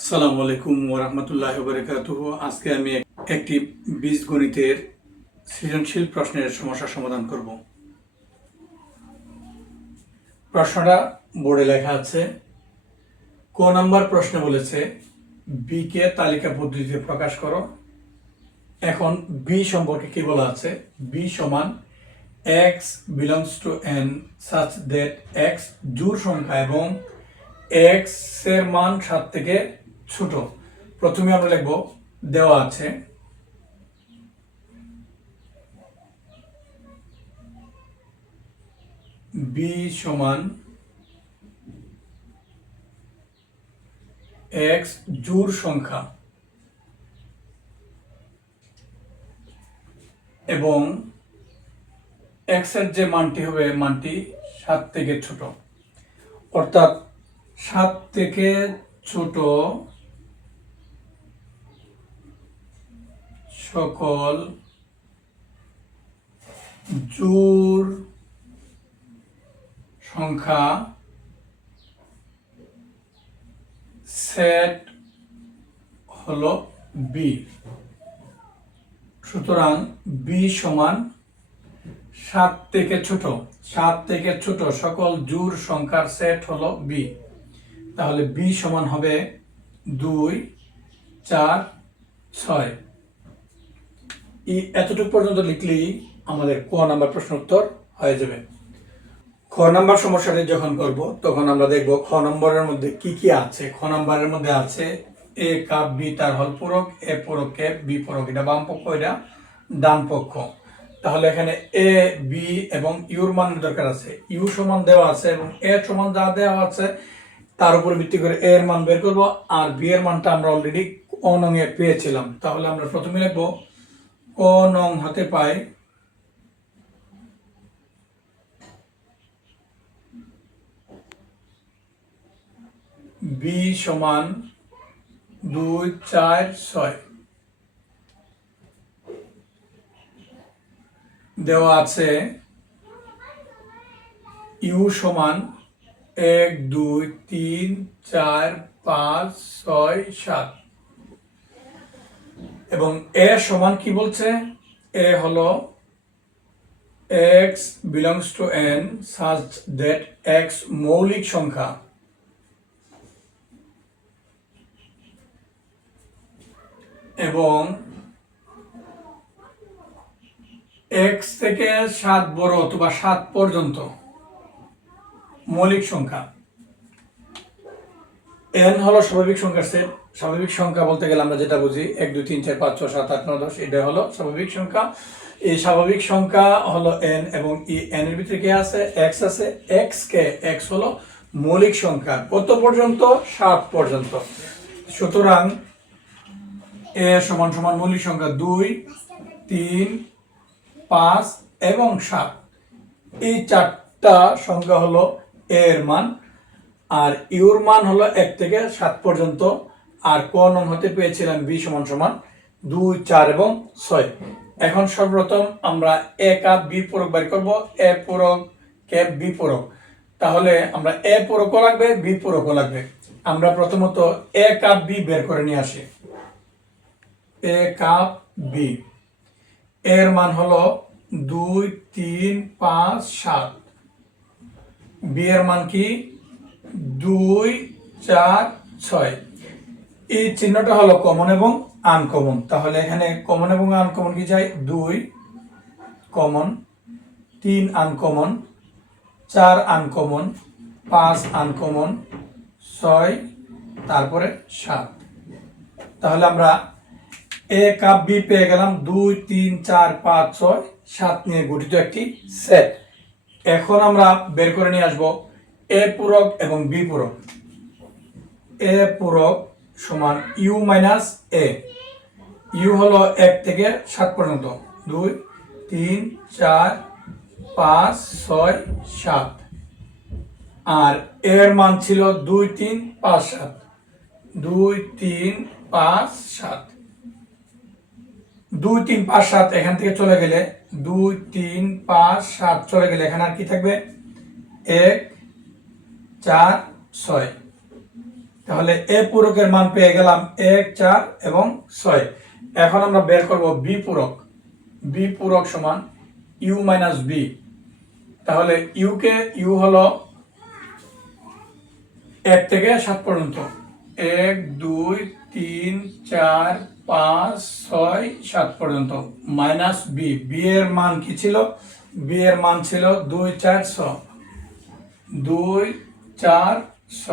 আসসালামু আলাইকুম ওরহমতুল্লাহ বরকাতুহ। আজকে আমি একটি বীজগণিতের সৃজনশীল প্রশ্নের সমস্যার সমাধান করব। প্রশ্নটা বোর্ডে লেখা আছে, ক নাম্বার প্রশ্নে বলেছে বি কে তালিকা পদ্ধতিতে প্রকাশ করো। এখন বি সম্পর্কে কি বলা আছে? বি সমান X belongs to N such that X জোর সংখ্যা এবং এক্স মান সাত থেকে ছোট। প্রথমে আমরা লিখব, দেওয়া আছে। বি সমান এক্স জোর সংখ্যা এবং এক্সের যে মানটি হবে, মানটি সাত থেকে ছোট। অর্থাৎ সাত থেকে ছোট সকল জোর সংখ্যা সেট হল বি সুতরাং বি সমান সাত থেকে ছোট, সাত থেকে ছোট, সকল জোর সংখ্যার সেট হল বি তাহলে বি সমান হবে দুই, চার, ছয়। এতটুকু পর্যন্ত লিখলেই আমাদের ক নাম্বার প্রশ্ন উত্তর হয়ে যাবে। খ নাম্বার সমস্যাটি যখন করব, তখন আমরা দেখব খ নম্বরের মধ্যে কি কি আছে। খ নম্বরের মধ্যে আছে এ কাপ বি তার হল পূরক, এ পূরক, কে, বি পূরক, এটা বাম পক্ষ, এটা ডান পক্ষ। তাহলে এখানে এ, বি এবং ইউর মান দরকার আছে। ইউ সমান দেওয়া আছে এবং এ সমান যা দেওয়া আছে, তার উপর ভিত্তি করে এ এর মান বের করব। আর বি এর মানটা আমরা অলরেডি অনং এ পেয়েছিলাম। তাহলে আমরা প্রথমে লিখব ক নং হতে পাই বি সমান দুই চার ছয়। দেওয়া আছে, ইউ সমান এক, দুই, তিন, চার, পাঁচ, ছয়, সাত। এবং এ সমান কি বলছে? এ হলো X belongs to N such that X মৌলিক সংখ্যা। এবং এক্স থেকে সাত বড় অথবা সাত পর্যন্ত মৌলিক সংখ্যা। এন হলো স্বাভাবিক সংখ্যার সেট। স্বাভাবিক সংখ্যা বলতে গেলে আমরা যেটা বুঝি, এক, দুই, তিন, চার, পাঁচ, ছয়, সাত, আট, নয়, দশ এটা হলো স্বাভাবিক সংখ্যা। এই স্বাভাবিক সংখ্যা হলো এন এবং এই এন এর ভিতরে কে আছে? এক্স আছে। এক্স কে এক্স হলো মৌলিক সংখ্যা। কত পর্যন্ত? সাত পর্যন্ত। সুতরাং এ সমান সমান মৌলিক সংখ্যা দুই, তিন, পাঁচ এবং সাত। এই চারটা সংখ্যা হলো এর মান। আর ইউর মান হলো এক থেকে সাত পর্যন্ত। আর ক নং হতে পেয়েছিলাম বি সমান সমান দুই, চার এবং ছয়। এখন সর্বপ্রথম আমরা এ কাপ বি পূরক বের করব, এ পূরক কে বি পূরক। তাহলে আমরা এ পূরকও লাগবে, বি পূরকও লাগবে। আমরা প্রথমত এ কাপ বি বের করে নিয়ে আসি। A cup B. এর মান হলো দুই, তিন, পাঁচ, সাত। বি এর মান কি? দুই, চার, ছয়। এই চিহ্নটা হলো কমন এবং আনকমন তাহলে এখানে কমন এবং আনকমন কি যায়? দুই কমন তিন আনকমন চার আনকমন পাঁচ আনকমন ছয়, তারপরে সাত। তাহলে আমরা এ কাপ বি পেয়ে গেলাম। দুই, তিন, চার, পাঁচ, ছয়, সাত নিয়ে গঠিত একটি সেট এখন আমরা বের করে নিয়ে আসব এ পূরক এবং বি পূরক। এ পূরক সমান ইউ মাইনাস এ ইউ হলো এক থেকে সাত পর্যন্ত। দুই, তিন, চার, পাঁচ, ছয়, সাত। আর এর মান ছিল দুই, তিন, পাঁচ, সাত। দুই, তিন, পাঁচ, সাত। দুই, তিন, পাঁচ, সাত এখান থেকে চলে গেলে দুই, তিন, পাঁচ, সাত চলে গেলে এখানে আর কি থাকবে? এক, চার, ছয়। তাহলে এ পূরকের মান পেয়ে গেলাম এক, চার এবং ছয়। এখন আমরা বের করব বি পূরক। বি পূরক সমান ইউ মাইনাস বি তাহলে ইউ কে ইউ হলো এক থেকে সাত পর্যন্ত। এক, দুই, তিন, চার, পাঁচ, ছয়, সাত পর্যন্ত। মাইনাস বি বি এর মান কি ছিল? বি এর মান ছিল দুই, চার, ছ। দুই, চার, ছ।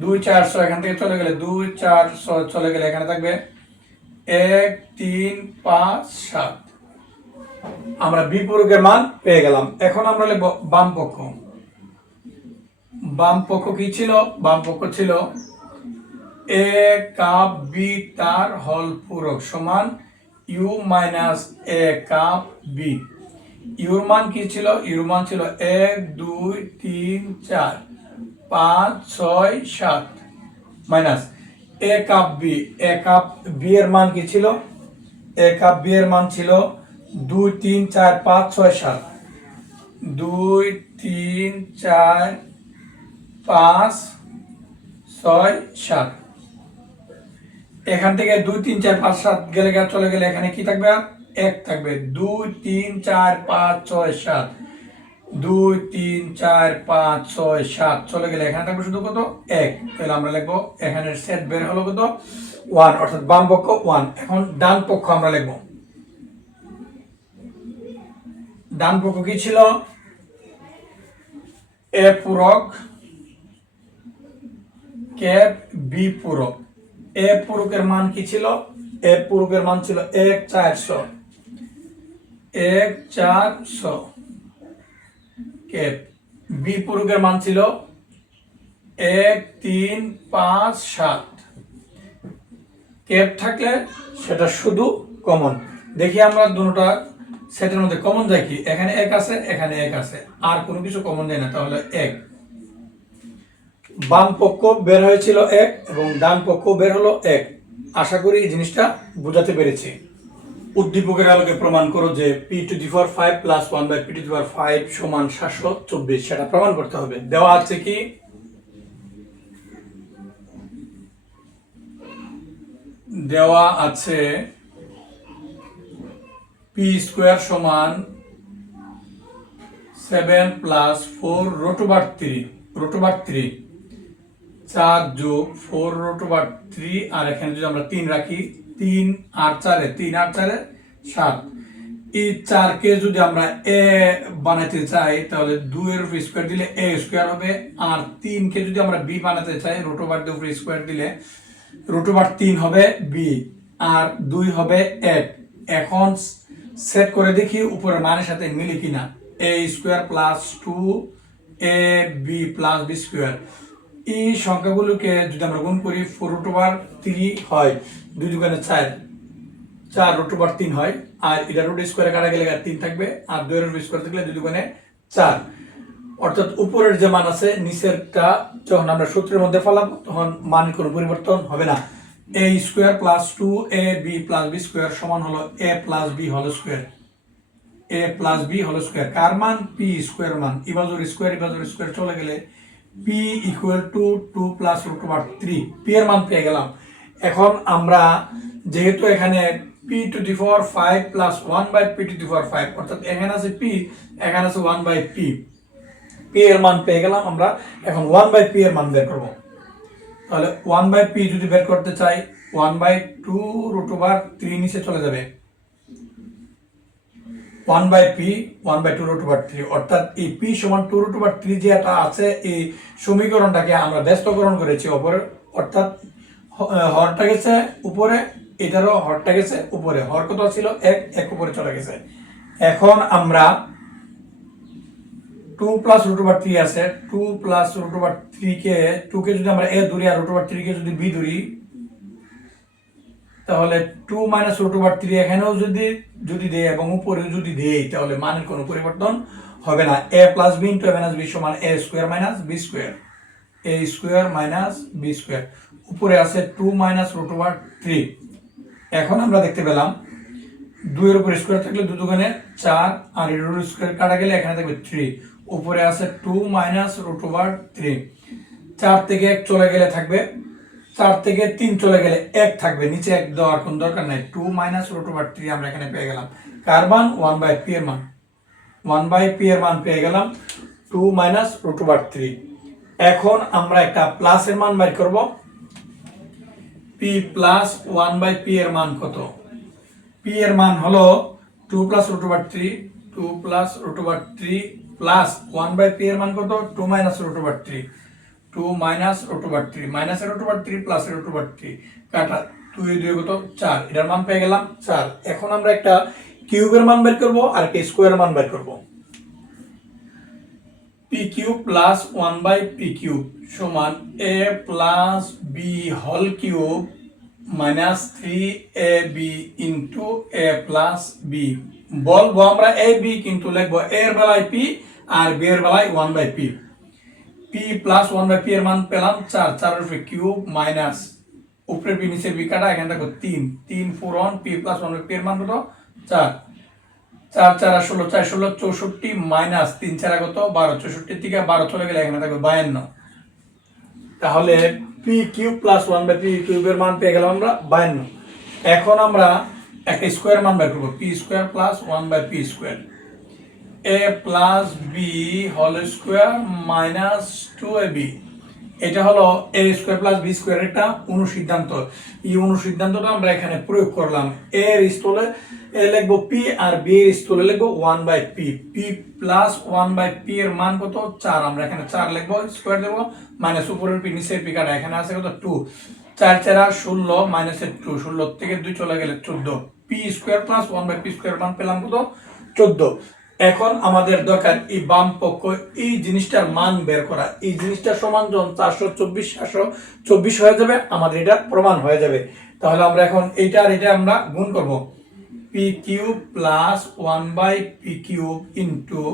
দুই চার ছ এখান থেকে চলে গেলে দুই চার ছ চলে গেলে এখানে থাকবে এক, তিন, পাঁচ, সাত। আমরা বিপরীকের মান পেয়ে গেলাম। এখন আমরা লিখব বাম পক্ষ। বাম পক্ষ কি ছিল? বাম পক্ষ ছিল এ কাপ বি তার হল পূরক সমান U minus A cup B. Your মান কি ছিল? ইউর মান ছিল এক, দুই, তিন, চার। পাঁচ, ছয়, সাত। Minus A cup B, A cup B এর মান কি ছিল? এ কাপ বি এর মান ছিল দুই, তিন, চার, পাঁচ, ছয়, সাত। দুই, তিন, চার, পাঁচ, ছয়, সাত। এখান থেকে দুই, তিন, চার, পাঁচ, সাত গেলে চলে গেলে এখানে কি থাকবে? এক থাকবে। দুই, তিন, চার, পাঁচ, ছয়, সাত। দুই, তিন, চার, পাঁচ, ছয়, সাত। চলে গেলে এখানে থাকবে শুধু কত? এক। তাহলে আমরা লিখব এখানে সেট বের হলো কত? ওয়ান অর্থাৎ বাম পক্ষ ওয়ান এখন ডান পক্ষ আমরা লিখব। ডান পক্ষ কি ছিল? এ পূরক, ক্যাপ, বি পূরক। এ পূরকের মান কি ছিল? এ পূরকের মান ছিল এক, চারশো। এক, চারশো। বি পূরকের মান ছিল এক, তিন, পাঁচ, সাত। ক্যাপ থাকলে সেটা শুধু কমন দেখি আমরা দুটোটা সেটের মধ্যে কমন যায় কি? এখানে এক আছে, এখানে এক আছে। আর কোনো কিছু কমন যায় না, তাহলে এক। বাম পক্ষ বের হয়েছিল এক এবং ডান পক্ষ বের হলো এক। আশা করি এই জিনিসটা বোঝাতে পেরেছি। উদ্দীপকের আলোকে প্রমাণ করো যে P to the four five plus one by P to the four five সমান সাতশো চব্বিশ, সেটা প্রমাণ করতে হবে। দেওয়া আছে কি? দেওয়া আছে পি স্কোয়ার সমান seven plus four root over three root over three চার যোগ ফোর রোটোবার থ্রি আর এখানে যদি আমরা তিন রাখি, তিন আর চারে, তিন আর চারে সাত। এই চারকে যদি আমরা এ বানাতে চাই, তাহলে দুইয়ের উপর স্কোয়ার দিলে এ স্কোয়ার হবে, আর তিনকে যদি আমরা বি বানাতে চাই রোটোবার দিয়ে উপরে স্কোয়ার দিলে রোটোবার তিন হবে বি আর দুই হবে এক। এখন সেট করে দেখি উপরের মানের সাথে মিলে কিনা। A square plus two A B plus B square এই সংখ্যাগুলোকে যদি আমরা গুণ করি ফোর রুট ওভার থ্রি হয়, দুই দোকানে চার চার রুট ওভার তিন হয়, আর এটা রুট স্কোয়ারে কাটা গেলে তিন থাকবে, আর দুই রুট স্কোয়ার থাকলে দুই দোকানে চার। অর্থাৎ উপরের যে মান আছে, নিচেরটা যখন আমরা সূত্রের মধ্যে ফেলাম তখন মান কোনো পরিবর্তন হবে না। A square plus two A B plus B square সমান হলো এ প্লাস বি হল স্কোয়ার এ প্লাস বি হল স্কোয়ার কার মান? পি স্কোয়ার মান। ইবাজুর স্কোয়ার ইবাজুর স্কোয়ার চলে গেলে P equal to two plus root over three P এর মান পেয়ে গেলাম। এখন আমরা যেহেতু এখানে P to the four five plus one by P to the four five অর্থাৎ এখানে আছে পি এখানে আছে ওয়ান বাই পি পি এর মান পেয়ে গেলাম আমরা। এখন ওয়ান বাই পি এর মান বের করব। তাহলে ওয়ান বাই পি যদি বের করতে চাই one by two root over three নিচে চলে যাবে। One by P one by two root over three অর্থাৎ এই পি সমান টু রুট ওভার থ্রি যেটা আছে, এই সমীকরণটাকে আমরা ব্যস্তকরণ করেছি ওপরে। অর্থাৎ হরটা গেছে উপরে, এটারও হরটা গেছে উপরে। হর কত ছিল? এক এক উপরে চলে গেছে। এখন আমরা two plus root over three আছে। Two plus root over three কে টু কে যদি আমরা এ ধরি আর রুট ওভার থ্রি কে যদি বি ধরি তাহলে two minus root over three এখানেও যদি যদি দেয় এবং উপরেও যদি দেয়, তাহলে মানের কোনো পরিবর্তন হবে না। A plus B into A minus B সমান A square minus B square A square minus B square উপরে আছে two minus root over three এখন আমরা দেখতে পেলাম, দুইয়ের উপর স্কোয়ার থাকলে দু দোকানে চার, আর এর স্কোয়ার কাটা গেলে এখানে থাকবে থ্রি উপরে আছে two minus root over three চার থেকে এক চলে গেলে থাকবে চার থেকে তিন চলে গেলে এক থাকবে। নিচে এক দেওয়ার কোন দরকার নাই। Two minus root over three আমরা এখানে পেয়ে গেলাম। কার্বন ওয়ান বাই পি এর মান। ওয়ান বাই পি এর মান পেয়ে গেলাম two minus root over three এখন আমরা একটা প্লাসের মান বের করব। P plus one by P এর মান কত? পি এর মান হলো two plus root over three two plus root over three plus one by P এর মান কত? Two minus root over three two minus root over three, minus root over three plus root over three. কাটা, দুই দুই কত চার, এটার মান পেয়ে গেলাম চার। এখন আমরা একটা কিউবের মান বের করব আর একটা স্কোয়ার মান বের করব। P cube plus one by P cube সমান A plus B whole cube minus three A B into A plus B বলব আমরা এ বি কিন্তু লিখব এর বেলায় পি আর বি এর বেলায় one by P P plus one by P এর মান পেলাম চার চার উপরে কিউব মাইনাস উপরে পি নিচে বি কাটা এখানে দেখো তিন তিন four one P plus one by P এর মান কত? চার। চার চার আর ষোলো, চার, ষোলো, চৌষট্টি মাইনাস তিন চার কত? বারো, চৌষট্টির থেকে বারো চলে গেলে এখানে থাকবে বায়ান্ন। তাহলে P cube plus one by P কিউবের মান পেয়ে গেলাম আমরা বায়ান্ন। এখন আমরা একটা স্কোয়ার মান বের করব। P square plus one by P square A plus B whole square minus two A B এটা হলো A square plus B square একটা অনুসিদ্ধান্ত। এই অনুসিদ্ধান্তটা আমরা এখানে প্রয়োগ করলাম। এ এর স্থলে এ লিখব পি আর বি এর স্থলে লিখব one by P P plus one by P এর মান কত? চার। আমরা এখানে চার লিখব স্কোয়ার দেবো। মাইনাস উপরের পি নিচের পি কাটা এখানে আছে কত? টু চার চারা ষোলো মাইনাসের টু ষোলো থেকে দুই চলে গেলে চোদ্দ। P square plus one by P square মান পেলাম কত? চোদ্দ। এখন আমাদের দরকার এই বাম পক্ষ, এই জিনিসটার মান বের করা। এই জিনিসটার সমান যখন চারশো চব্বিশ চারশো চব্বিশ হয়ে যাবে, আমাদের এটা প্রমাণ হয়ে যাবে। তাহলে আমরা এখন এইটা আর এটা আমরা গুণ করব। P cube plus one by P cube into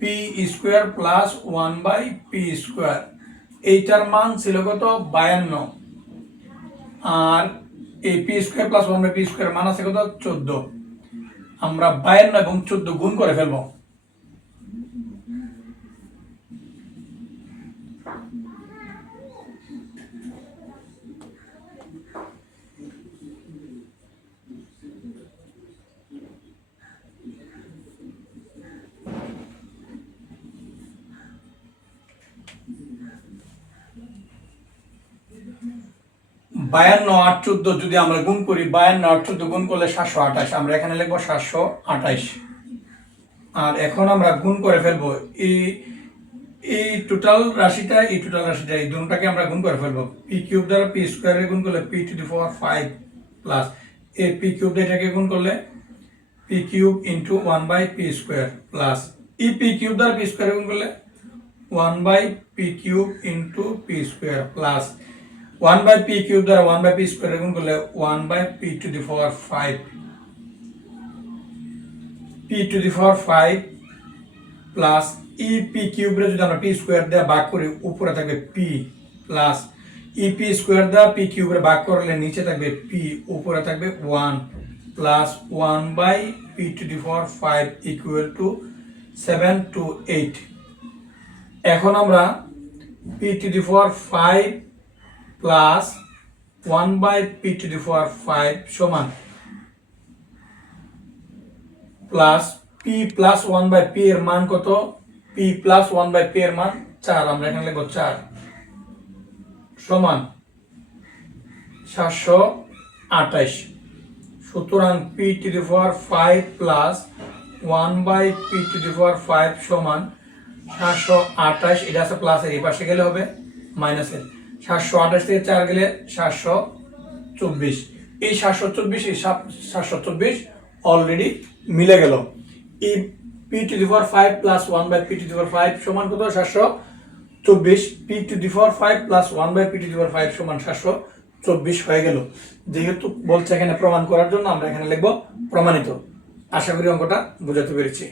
P square plus one by P square এইটার মান ছিল কত? বায়ান্ন। আর এই P square plus one by P square মান আছে কত? চোদ্দ। আমরা বায়ান্ন এবং চোদ্দ গুণ করে ফেলব। বায়ান্ন, আট, চোদ্দ যদি আমরা গুণ করি, বায়ান্ন, আট, চোদ্দ গুণ করলে সাতশো আঠাশ। আমরা এখানে লিখব সাতশো আঠাশ। আর এখন আমরা গুণ করে ফেলব এই এই টোটাল রাশিটা এই টোটাল রাশিটা, এই দুটাকে আমরা গুণ করে ফেলব। পি কিউব দ্বারা পি স্কোয়ারে গুণ করলে P to the power five plus এই পি কিউব এটাকে গুণ করলে P cube into one by P square plus E P cube দ্বারা পি স্কোয়ারে গুণ করলে one by P cube into P square plus one by P cube দ্বারা one by P square গুণ করলে one by P to the power five. P to the power five plus E P কিউবরে যদি আমরা P square দেওয়া ভাগ করি, উপরে থাকবে পি প্লাস ই পি স্কোয়ার দেওয়া পি কিউবরে ভাগ করলে নিচে থাকবে পি, উপরে থাকবে one plus one by P to the power five equal to seven two eight. এখন আমরা P to the power five plus one by P to the power five সমান plus P plus one by P এর মান কত? P plus one by P এর মান চার, আমরা এখানে লিখব চার। সমান সাতশো আঠাইশ। সুতরাং P to the power five plus one by P to the power five সমান সাতশো আঠাশ এটা আছে প্লাসের এই পাশে গেলে হবে মাইনাসের সাতশো আঠাশ থেকে চার গেলে সাতশো চব্বিশ। এই সাতশো চব্বিশ এই সাতশো চব্বিশ অলরেডি মিলে গেল। এই P to the four five plus one by P to the power five সমান কত? সাতশো চব্বিশ। P to the four five plus one by P to the power five সমান সাতশো চব্বিশ হয়ে গেল। যেহেতু বলছে এখানে প্রমাণ করার জন্য আমরা এখানে লিখব প্রমাণিত। আশা করি অঙ্কটা বোঝাতে পেরেছি।